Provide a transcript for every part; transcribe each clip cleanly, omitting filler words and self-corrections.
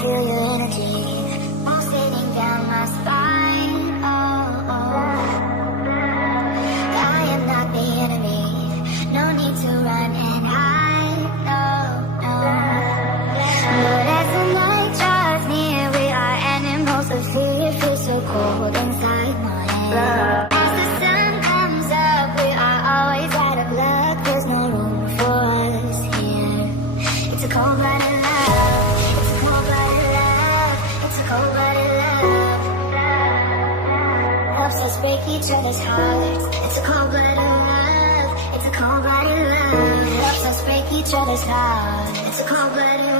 feel your energy pulsating down my spine. Oh, oh. I am not the enemy, no need to run and hide. No, no. But as the night draws near, we are animals of fear. Feel so cold inside my head. As the sun comes up, we are always out of luck. There's no room for us here. It's a cold-blooded love. It's a cold-blooded love. It's a cold-blooded love. Helps us break each other's hearts. It's a cold-blooded love. It's a cold-blooded love. Helps us break each other's hearts. It's a cold-blooded love.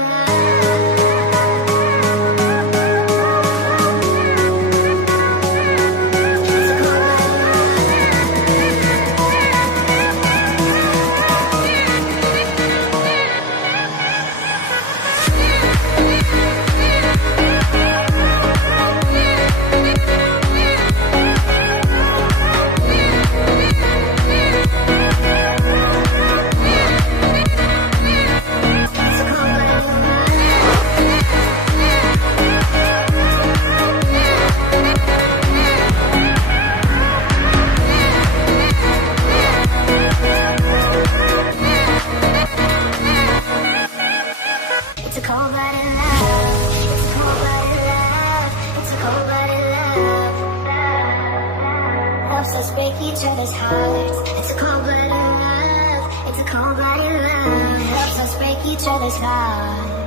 Each other's hearts. It's a cold-blooded love. It's a cold-blooded love. Helps us break each other's hearts.